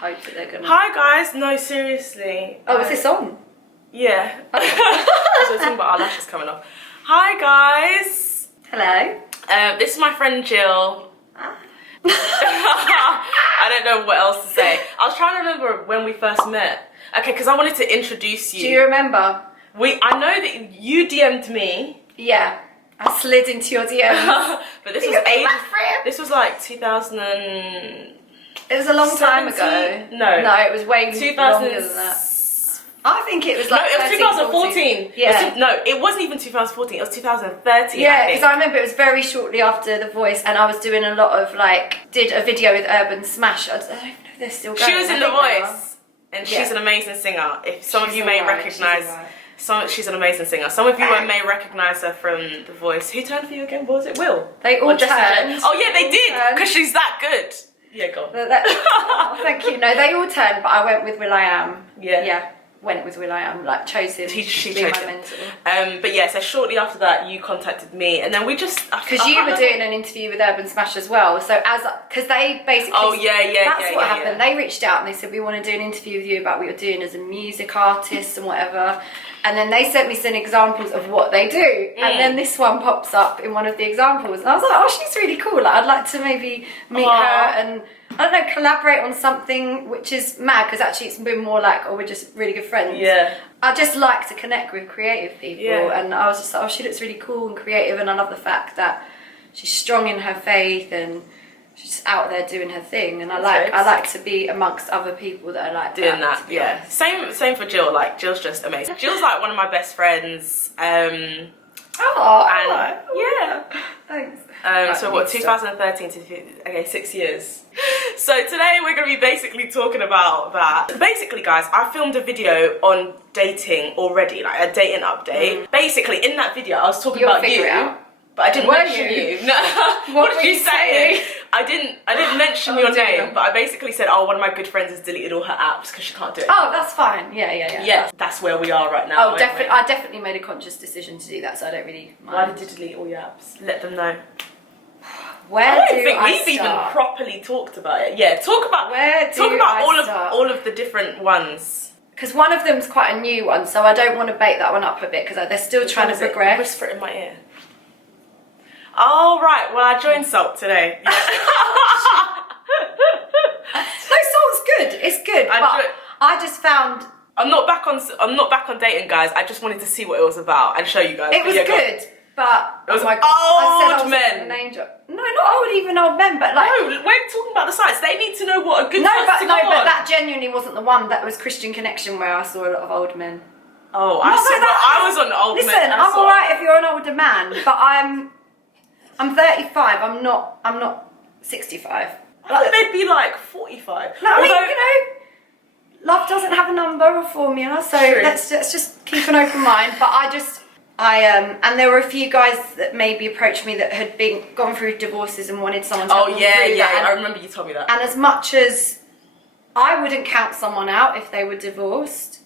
hope that they're gonna... Hi guys, no seriously. Oh, is this on? Yeah. Oh. So talking about our lashes coming off. Hi guys. Hello. This is my friend Jill. I don't know what else to say. I was trying to remember when we first met. Okay, because I wanted to introduce you. Do you remember? I know that you DM'd me. Yeah. I slid into your DMs. But this was this was like 2000 and... It was a long time ago. No. No, it was way longer than that. I think it was like... No, it was 2014. Yeah. No, it wasn't even 2014. It was 2013. Yeah, because I remember it was very shortly after The Voice, and I was doing a lot of did a video with Urban Smash. I don't even know if they're still going. She was in The Voice, and she's an amazing singer. If some of you may recognise... She's an amazing singer. Some of you may recognise her from The Voice. Who turned for you again? What was it? Will? They all turned. Oh yeah, they did, because she's that good. Yeah, go on. Oh, thank you. No, they all turned, but I went with will.i.am. Yeah. Yeah. Went with will.i.am, chose him she to be my mentor. But yeah, so shortly after that you contacted me, and then we just... Because you were doing an interview with Urban Smash as well, so because they basically... Oh yeah, that's what happened. Yeah. They reached out and they said, we want to do an interview with you about what you're doing as a music artist and whatever. And then they sent me some examples of what they do, and then this one pops up in one of the examples, and I was like, oh, she's really cool. I'd like to maybe meet her and, I don't know, collaborate on something, which is mad, because actually it's been more like, oh, we're just really good friends. Yeah. I just like to connect with creative people, and I was just like, oh, she looks really cool and creative, and I love the fact that she's strong in her faith and she's out there doing her thing, and I like to be amongst other people that are like doing that. Yeah. Same for Jill. Jill's just amazing. Jill's like one of my best friends. Yeah. Thanks. So what, 2013 to 6 years. So today we're going to be basically talking about that. Basically, guys, I filmed a video on dating already, a dating update. Basically, in that video, I was talking about you. But I didn't mention you. No. What did you say? I didn't mention your name, but I basically said, oh, one of my good friends has deleted all her apps because she can't do it. Oh, that's fine. Yeah. That's where we are right now. Oh, definitely. I definitely made a conscious decision to do that, so I don't really mind. Why did you delete all your apps? Let them know. I don't think we've even properly talked about it. Yeah, talk about all of the different ones. Because one of them's quite a new one, so I don't want to bake that one up a bit because they're still trying to progress. Whisper it in my ear. Oh right, well I joined Salt today. Yeah. No, Salt's good. It's good. I just found I'm not back on dating, guys. I just wanted to see what it was about and show you guys. It was good, but it was old men. No, not old men, but no, we're talking about the sites. They need to know what a good but that genuinely wasn't the one. That was Christian Connection, where I saw a lot of old men. Oh, I was on old men. Listen, I'm alright if you're an older man, but I'm 35. I'm not 65. I thought they'd be like 45. No, I mean, love doesn't have a number or formula, so let's just keep an open mind. But and there were a few guys that maybe approached me that had gone through divorces and wanted someone to help them through that. I remember you told me that. And as much as I wouldn't count someone out if they were divorced,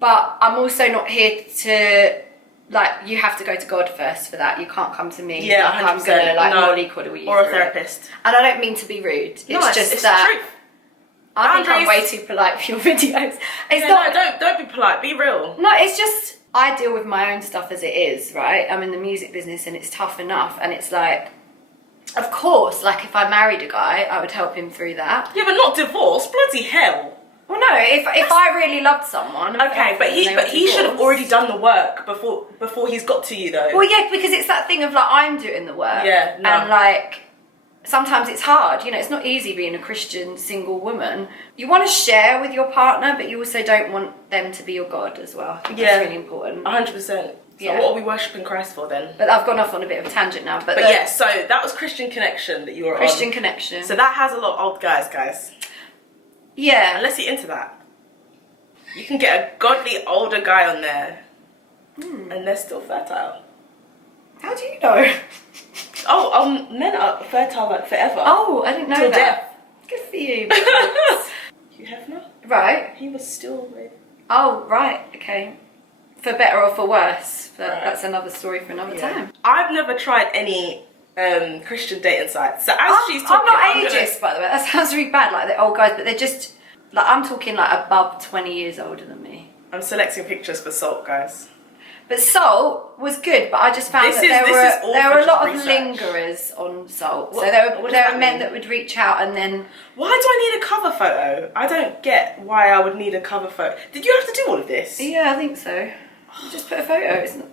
but I'm also not here to you have to go to God first for that. You can't come to me. Yeah, 100%. I'm gonna mollycoddle you or a therapist. And I don't mean to be rude. It's just that. Truth. I think I'm way too polite for your videos. Don't be polite. Be real. No, it's just I deal with my own stuff as it is, right? I'm in the music business and it's tough enough, and it's of course, if I married a guy, I would help him through that. Yeah, but not divorce. Bloody hell. Well, no. If I really loved someone, okay, but he should have already done the work before he's got to you, though. Well, yeah, because it's that thing of I'm doing the work. Yeah, no. And sometimes it's hard. It's not easy being a Christian single woman. You want to share with your partner, but you also don't want them to be your God as well. I think that's really important. 100%. So what are we worshipping Christ for then? But I've gone off on a bit of a tangent now. But yeah, so that was Christian Connection that you were on. Christian Connection. So that has a lot of old guys. Yeah. Unless you're into that. You can get a godly older guy on there. And they're still fertile. How do you know? Men are fertile forever. Oh, I didn't know Till that. Death. Good for you. Hugh Hefner? Right. He was still with... Oh, right. Okay. For better or for worse. But that's another story for another time. I've never tried any Christian dating sites. So she's talking... I'm not ageist, by the way. That sounds really bad, the old guys, but they're just... Like, I'm talking like above 20 years older than me. I'm selecting pictures for Salt, guys. But Salt was good, but I just found that there were a lot of lingerers on Salt. So there were men that would reach out and then... Why do I need a cover photo? I don't get why I would need a cover photo. Did you have to do all of this? Yeah, I think so. You just put a photo, isn't it?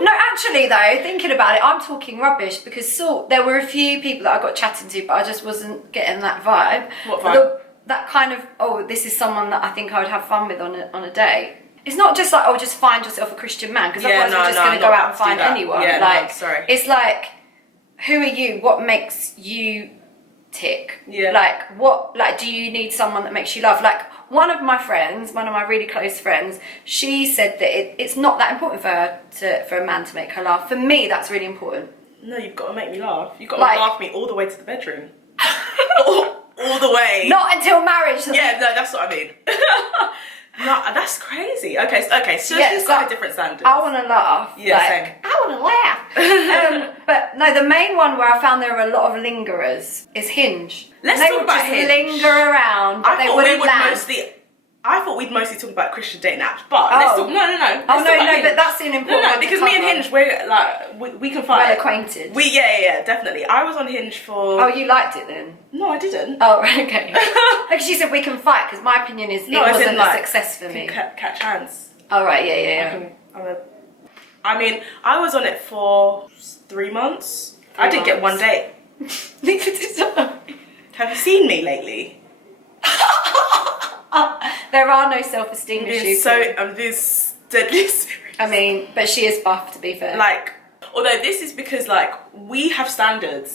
No, actually though, thinking about it, I'm talking rubbish because Salt, there were a few people that I got chatting to, but I just wasn't getting that vibe. What vibe? That kind of, oh, this is someone that I think I would have fun with on a date. It's not just like, oh, just find yourself a Christian man, because otherwise you're just going to go out and find anyone. Yeah, like, no, sorry. It's like, who are you? What makes you tick? Yeah. Like, do you need someone that makes you laugh? Like, one of my really close friends, she said that it's not that important for her for a man to make her laugh. For me, that's really important. No, you've got to make me laugh. You've got to laugh me all the way to the bedroom. all the way. Not until marriage. Yeah, no, that's what I mean. No, that's crazy. Okay, so she's got a different standard. I want to laugh. Yeah, same. I want to laugh. But no, the main one where I found there were a lot of lingerers is Hinge. Let's talk about Hinge. They would just linger around, but they wouldn't land. I thought we'd mostly talk about Christian dating apps, but let's talk. No. But that's an important one. No, because me and Hinge, we're like we can fight. Well acquainted. Yeah, definitely. I was on Hinge for. Oh, you liked it then? No, I didn't. Oh, right, okay. Because she said we can fight. Because my opinion is it wasn't a success for me. Catch hands. Oh right, yeah. I mean, I was on it for 3 months. I didn't get one date. Neither did I. Have you seen me lately? There are no self-esteem issues. I'm this deadly serious. I mean, but she is buff, to be fair. Like, although this is because, like, we have standards.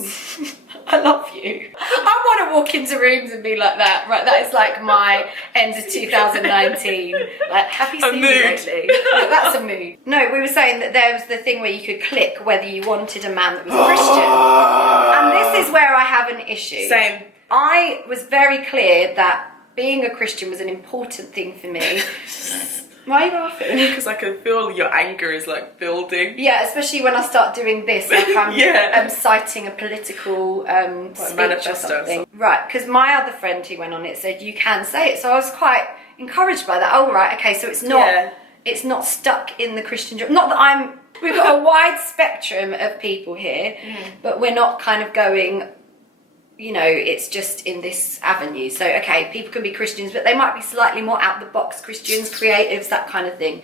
I love you. I want to walk into rooms and be like that. Right, that is like my end of 2019. Like, have you seen me lately? Yeah, that's a mood. No, we were saying that there was the thing where you could click whether you wanted a man that was Christian. And this is where I have an issue. Same. I was very clear that being a Christian was an important thing for me. Why are you laughing? Because I can feel your anger is like building. Yeah, especially when I start doing this, like I'm citing a political speech or something. Right, because my other friend who went on it said you can say it, so I was quite encouraged by that. Oh right, okay, so it's not stuck in the Christian. Not that we've got a wide spectrum of people here, but we're not kind of going. You know, it's just in this avenue. So, okay, people can be Christians, but they might be slightly more out-the-box Christians, creatives, that kind of thing.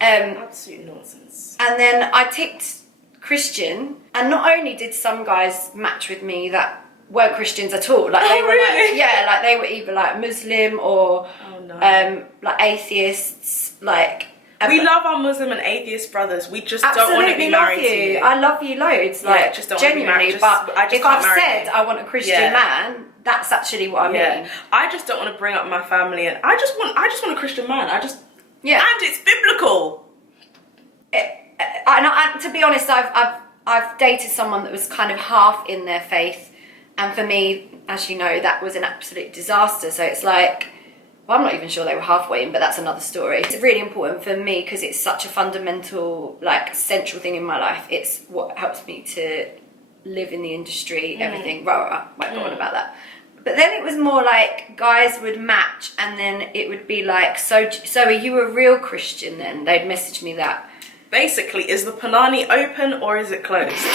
Absolute nonsense. And then I ticked Christian, and not only did some guys match with me that weren't Christians at all, like they were really? like they were either like Muslim or like atheists, like. We love our Muslim and atheist brothers. We just don't want to be married to you. I love you loads, like just don't genuinely. But if I've said I want a Christian man, that's actually what I mean. I just don't want to bring up my family, and I just want a Christian man. And it's biblical. And to be honest, I've dated someone that was kind of half in their faith, and for me, as you know, that was an absolute disaster. So it's like. Well, I'm not even sure they were halfway in, but that's another story. It's really important for me because it's such a fundamental, like, central thing in my life. It's what helps me to live in the industry, everything. I won't go on about that. But then it was more like guys would match and then it would be like, so are you a real Christian then? They'd message me that. Basically, is the Panani open or is it closed?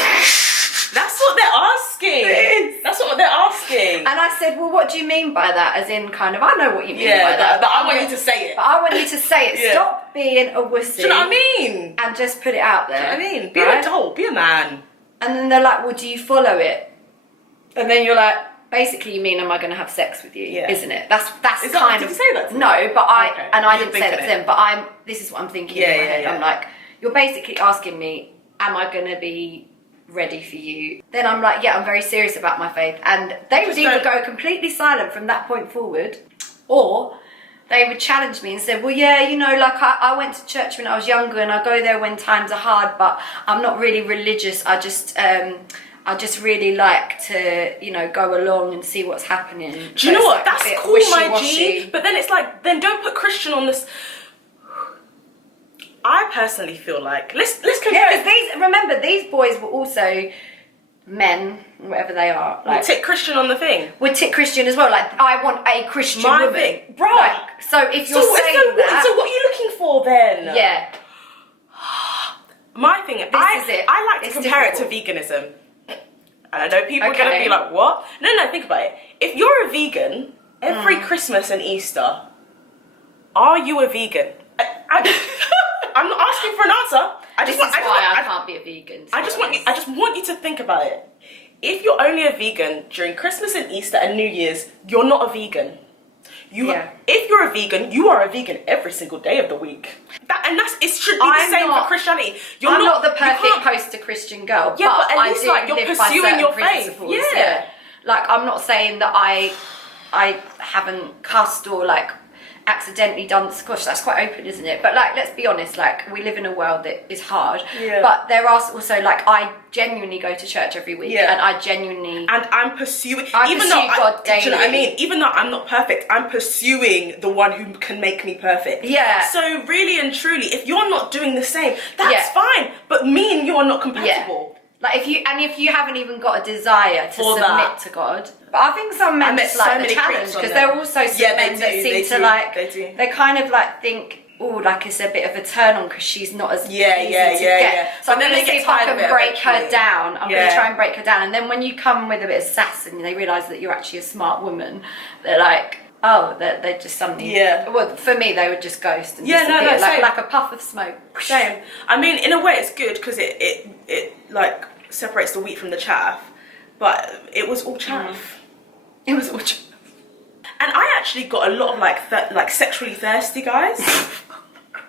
That's what they're asking. That's what they're asking. And I said, well, what do you mean by that? As in, kind of, I know what you mean by that. But I want you to say it. But I want you to say it. Stop being a wussy. Do you know what I mean? And just put it out there. Do you know what I mean? Be an adult. Be a man. And then they're like, well, do you follow it? And then you're like, basically, you mean, am I going to have sex with you? Yeah. Isn't it? That's kind of. Did you say that to me? No, but I didn't say that to them. But this is what I'm thinking in my head. Yeah. I'm like, you're basically asking me, am I going to be ready for you? Then I'm like, yeah, I'm very serious about my faith. And they would either go completely silent from that point forward, or they would challenge me and say, well, yeah, you know, like I went to church when I was younger and I go there when times are hard, but I'm not really religious. I just really like to, you know, go along and see what's happening. Do you know what? That's cool, my G. But then it's like, then don't put Christian on this. I personally feel like let's compare. Yeah, remember these boys were also men, whatever they are, like, tick Christian on the thing. would tick Christian as well. Like, I want a Christian woman. Thing. Bro. Like, so if you're saying that... So what are you looking for then? Yeah. My thing, This is it. I like to It's compare it difficult. to veganism. And I know people are going to be like, what? No, think about it. If you're a vegan, every Christmas and Easter, are you a vegan? I'm not asking for an answer. I can't be a vegan. I just want you to think about it. If you're only a vegan during Christmas and Easter and New Year's, you're not a vegan. If you're a vegan, you are a vegan every single day of the week. It should be the same for Christianity. I'm not the perfect poster Christian girl, yeah, but at I least do like you're live by pursuing certain your faith. principles. Yeah. Like, I'm not saying that I haven't cussed or like accidentally done, gosh, that's quite open, isn't it? But like, let's be honest, like, we live in a world that is hard. Yeah. But there are also, like, I genuinely go to church every week, and I genuinely... And I'm pursuing... God daily. Do you know what I mean? Even though I'm not perfect, I'm pursuing the one who can make me perfect. Yeah. So really and truly, if you're not doing the same, that's fine. But me and you are not compatible. Yeah. Like, if you haven't even got a desire to submit to God. But I think some men just like the challenge, because there are also some men that seem to like, they kind of like think, oh, like it's a bit of a turn on because she's not as easy to get. So I'm going to see if I can break her down. I'm going to try and break her down. And then when you come with a bit of sass and they realise that you're actually a smart woman, they're like, oh, they're just suddenly... Yeah. Well, for me, they would just ghost and disappear, like a puff of smoke. Same. I mean, in a way, it's good because it like separates the wheat from the chaff, but it was all chaff. It was all chaff. And I actually got a lot of like sexually thirsty guys.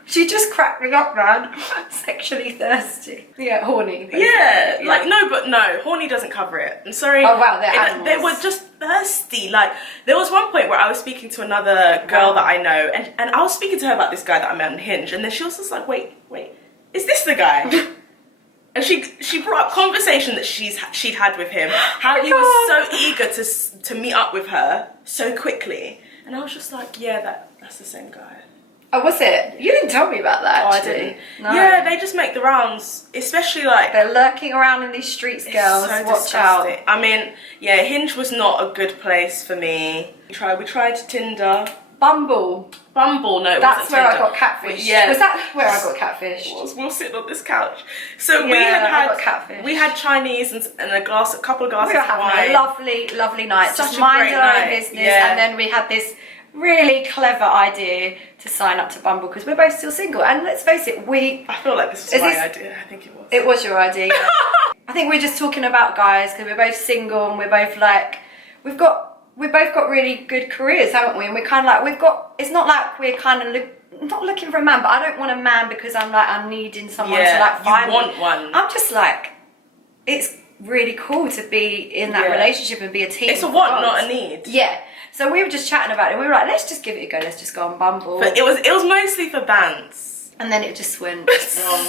She just cracked me up, man. Sexually thirsty. Yeah, horny. Basically. Yeah, like no, horny doesn't cover it. I'm sorry. Oh wow, they're animals. They were just thirsty. Like, there was one point where I was speaking to another girl that I know, and I was speaking to her about this guy that I met on Hinge, and then she was just like, wait, is this the guy? And she brought up conversation that she'd had with him, how he was so eager to meet up with her so quickly, and I was just like, yeah, that's the same guy. Oh, was it? You didn't tell me about that, actually. Oh, I didn't. No. Yeah, they just make the rounds, especially like... They're lurking around in these streets, girls. So Watch disgusting. out. I mean, yeah, Hinge was not a good place for me. We tried Tinder. Bumble, no, that's where I got catfish. Yeah. Was that where I got catfish? We were sitting on this couch. So I got catfish. We had Chinese and a couple of glasses We were of wine. having a lovely night. Such just a minding great our own night. business, Yeah. and then we had this really clever idea to sign up to Bumble because we're both still single. And let's face it, I feel like this was my idea. I think it was. It was your idea. Yeah. I think we're just talking about guys because we're both single and we're both like, we've both got really good careers, haven't we? And we're kind of like, it's not like we're kind of not looking for a man, but I don't want a man because I'm needing someone to like find you want one. I'm just like, it's really cool to be in that relationship and be a team. It's a want, not a need. Yeah. So we were just chatting about it and we were like, let's just give it a go, let's just go on Bumble. But it was mostly for bands. And then it just went wrong.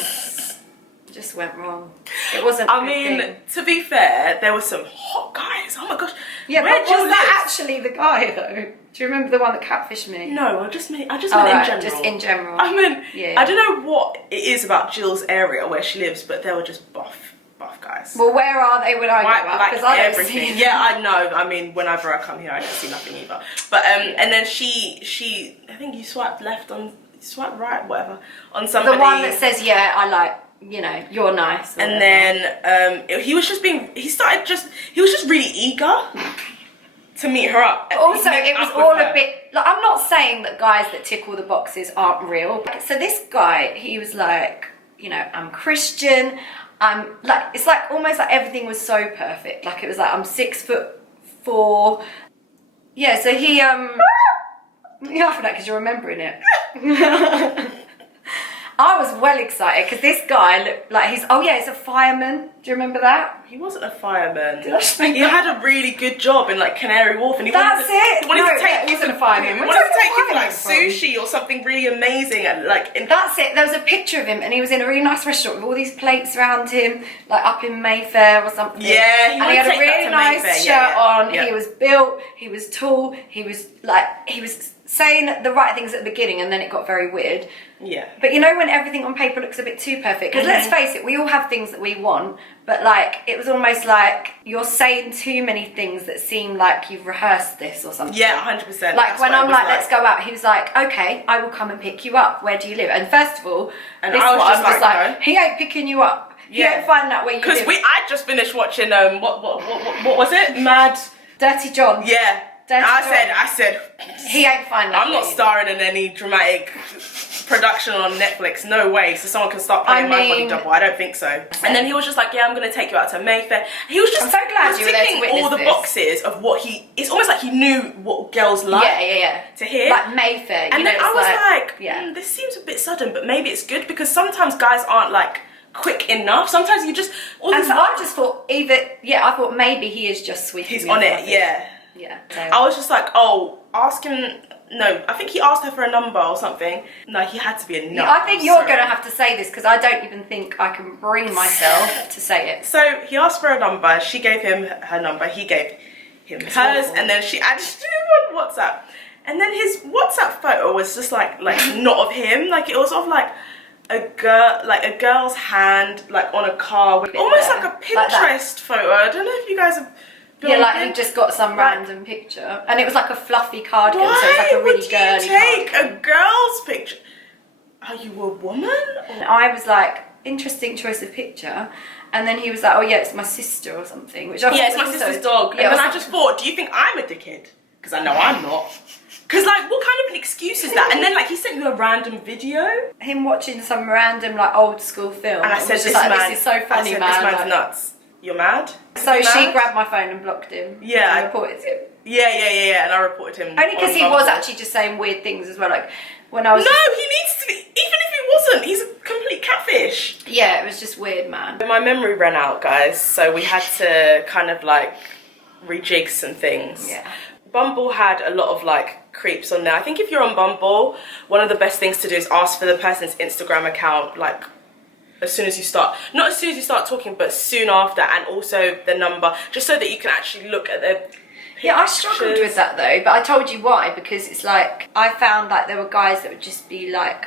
Just went wrong. It wasn't. I mean, to be fair, there were some hot guys. Oh my gosh. Yeah, but was that actually the guy though? Do you remember the one that catfished me? No, I just meant in general. Just in general. I mean, I don't know what it is about Jill's area where she lives, but they were just buff guys. Well, where are they when I go out? Because I don't everything. see them. Yeah, I know. I mean, whenever I come here, I don't see nothing either. But and then she, I think you swiped right, whatever, on somebody. The one that says, yeah, I like. You know, you're nice. And then he was just really eager to meet her up. Also, it was all a bit, like, I'm not saying that guys that tick all the boxes aren't real. So this guy, he was like, you know, I'm Christian. I'm like, it's like almost like everything was so perfect. Like it was like, I'm 6'4". Yeah, so he, you're laughing at because you're remembering it. I was well excited because this guy looked like he's a fireman. Do you remember that? He wasn't a fireman. Did I just make He had a really good job in like Canary Wharf, and he wanted to take you to fireman. He wanted to take you for like sushi or something really amazing, and like. That's it. There was a picture of him, and he was in a really nice restaurant with all these plates around him, like up in Mayfair or something. Yeah, and he had a really nice shirt on. Yeah. He was built. He was tall. He was saying the right things at the beginning, and then it got very weird. Yeah. But you know when everything on paper looks a bit too perfect? Because let's face it, we all have things that we want, but like it was almost like you're saying too many things that seem like you've rehearsed this or something. Yeah, 100%. Like when I'm like, let's go out, he was like, okay, I will come and pick you up. Where do you live? And first of all, and this I was one just was like, no. he ain't picking you up. He ain't finding out where you live. Because I just finished watching what was it? Dirty John. Yeah. I said he ain't finding out. I'm not starring in any dramatic production on Netflix, no way, so someone can start playing my body double. I don't think so. And then he was just like, yeah, I'm gonna take you out to Mayfair. He was just I'm so glad you were there to witness all the boxes of what it's almost like he knew what girls like to hear. Like Mayfair. And then I was like, this seems a bit sudden, but maybe it's good because sometimes guys aren't like quick enough. Sometimes you just and so I just thought I thought maybe he is just sweet. He's on it, yeah. So. I was just like, oh, ask him. No, I think he asked her for a number or something. No, he had to be a no. I think you're going to have to say this because I don't even think I can bring myself to say it. So he asked for a number. She gave him her number. He gave him hers, and then she added him on WhatsApp. And then his WhatsApp photo was just like not of him. Like it was of like a girl's hand like on a car, with almost like a Pinterest photo. I don't know if you guys have. Yeah, like he just got some random picture, and it was like a fluffy cardigan, so it's like a really girly take cardigan. A girl's picture? Are you a woman? And I was like, interesting choice of picture, and then he was like, oh yeah, it's my sister or something, which I thought it's my sister's dog. Yeah, and then I just thought, do you think I'm a dickhead? Because I know I'm not. Because like, what kind of an excuse is that? And then like, he sent you a random video. Him watching some random like old school film, and I said, this is so funny, man. This man's nuts. You're mad? So she grabbed my phone and blocked him. Yeah. And reported him. Yeah. And I reported him. Only because he was actually just saying weird things as well. Like when I was. No, he needs to be. Even if he wasn't, he's a complete catfish. Yeah, it was just weird, man. My memory ran out, guys, so we had to kind of like rejig some things. Yeah. Bumble had a lot of like creeps on there. I think if you're on Bumble, one of the best things to do is ask for the person's Instagram account, like. As soon as you start, not as soon as you start talking, but soon after, and also the number, just so that you can actually look at their pictures. Yeah, I struggled with that though, but I told you why, because it's like, I found like there were guys that would just be like,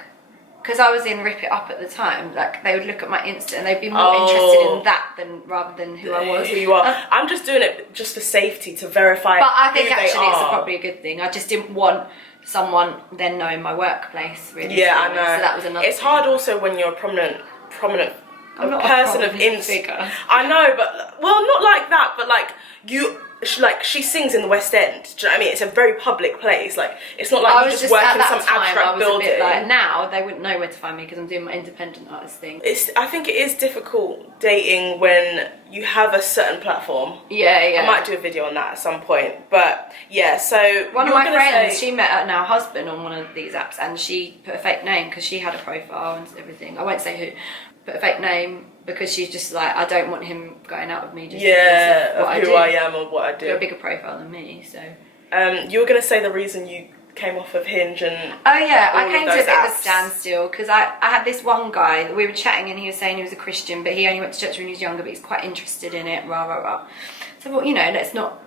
because I was in Rip It Up at the time, like they would look at my Insta and they'd be more interested in that rather than who I was. Who you are. I'm just doing it just for safety, to verify But I think who actually they it's are. probably a good thing. I just didn't want someone then knowing my workplace, really. Yeah, I know. So that was another It's thing. hard also when you're a prominent I'm not person a of Insta. figure. I know, but well, not like that, but like she sings in the West End. Do you know what I mean? It's a very public place. Like it's not like you just work in some abstract building. A bit like, now they wouldn't know where to find me because I'm doing my independent artist thing. I think it is difficult dating when you have a certain platform. Yeah. I might do a video on that at some point, but yeah. So one of my friends, she met her now husband on one of these apps, and she put a fake name because she had a profile and everything. I won't say who. Put a fake name because she's just like, I don't want him going out with me just because of who I am or what I do. Got a bigger profile than me, so. You were gonna say the reason you came off of Hinge and. Oh yeah, I came to a bit apps. of a standstill because I had this one guy that we were chatting and he was saying he was a Christian, but he only went to church when he was younger, but he's quite interested in it. Rah rah rah. So I thought, let's not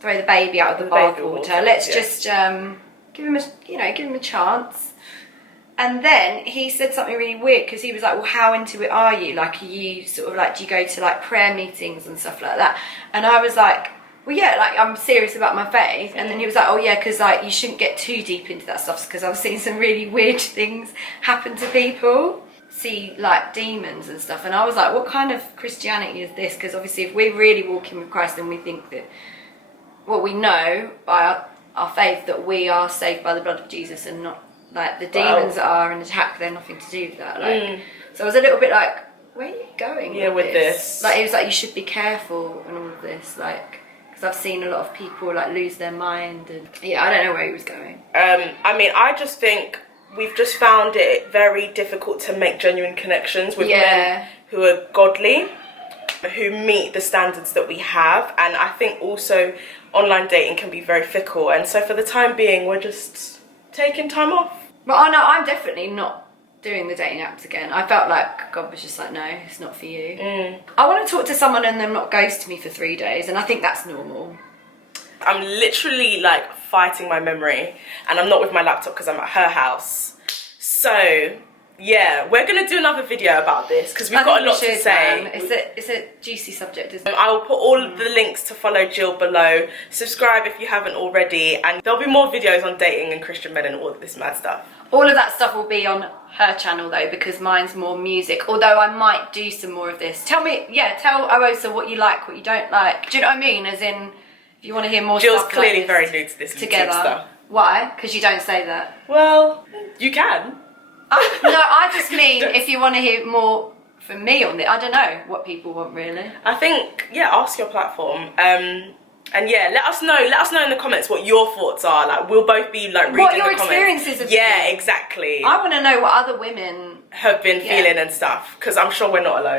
throw the baby out of the bathwater. Let's just give him a chance. And then he said something really weird because he was like, well, how into it are you? Like, are you sort of like, do you go to like prayer meetings and stuff like that? And I was like, well, yeah, like I'm serious about my faith. And then he was like, oh yeah, because like you shouldn't get too deep into that stuff because I've seen some really weird things happen to people. See like demons and stuff. And I was like, what kind of Christianity is this? Because obviously if we're really walking with Christ and we think that what we know by our faith that we are saved by the blood of Jesus and not like the demons are an attack, they're nothing to do with that. Like, so I was a little bit like, where are you going? with this? Like, he was like, you should be careful and all of this, like, because I've seen a lot of people like lose their mind, and I don't know where he was going. I mean, I just think we've just found it very difficult to make genuine connections with men who are godly, who meet the standards that we have, and I think also online dating can be very fickle, and so for the time being, we're just taking time off. But oh no, I'm definitely not doing the dating apps again. I felt like God was just like, no, it's not for you. I want to talk to someone and them not ghost me for 3 days, and I think that's normal. I'm literally like fighting my memory, and I'm not with my laptop because I'm at her house. So yeah, we're gonna do another video about this because we've got a lot to say. Man. It's a juicy subject, isn't it? I will put all of the links to follow Jill below. Subscribe if you haven't already, and there'll be more videos on dating and Christian men and all of this mad stuff. All of that stuff will be on her channel though, because mine's more music, although I might do some more of this. Tell Oghosa what you like, what you don't like. Do you know what I mean? As in, if you want to hear more Jill's stuff clearly like very new to this together. stuff. Why? Because you don't say that. Well, you can. No, I just mean if you want to hear more from me on it. I don't know what people want really. I think, yeah, ask your platform. And yeah, let us know in the comments what your thoughts are. Like, we'll both be like reading what your the comments. experiences have Yeah, been. exactly. I want to know what other women have been feeling and stuff, because I'm sure we're not alone.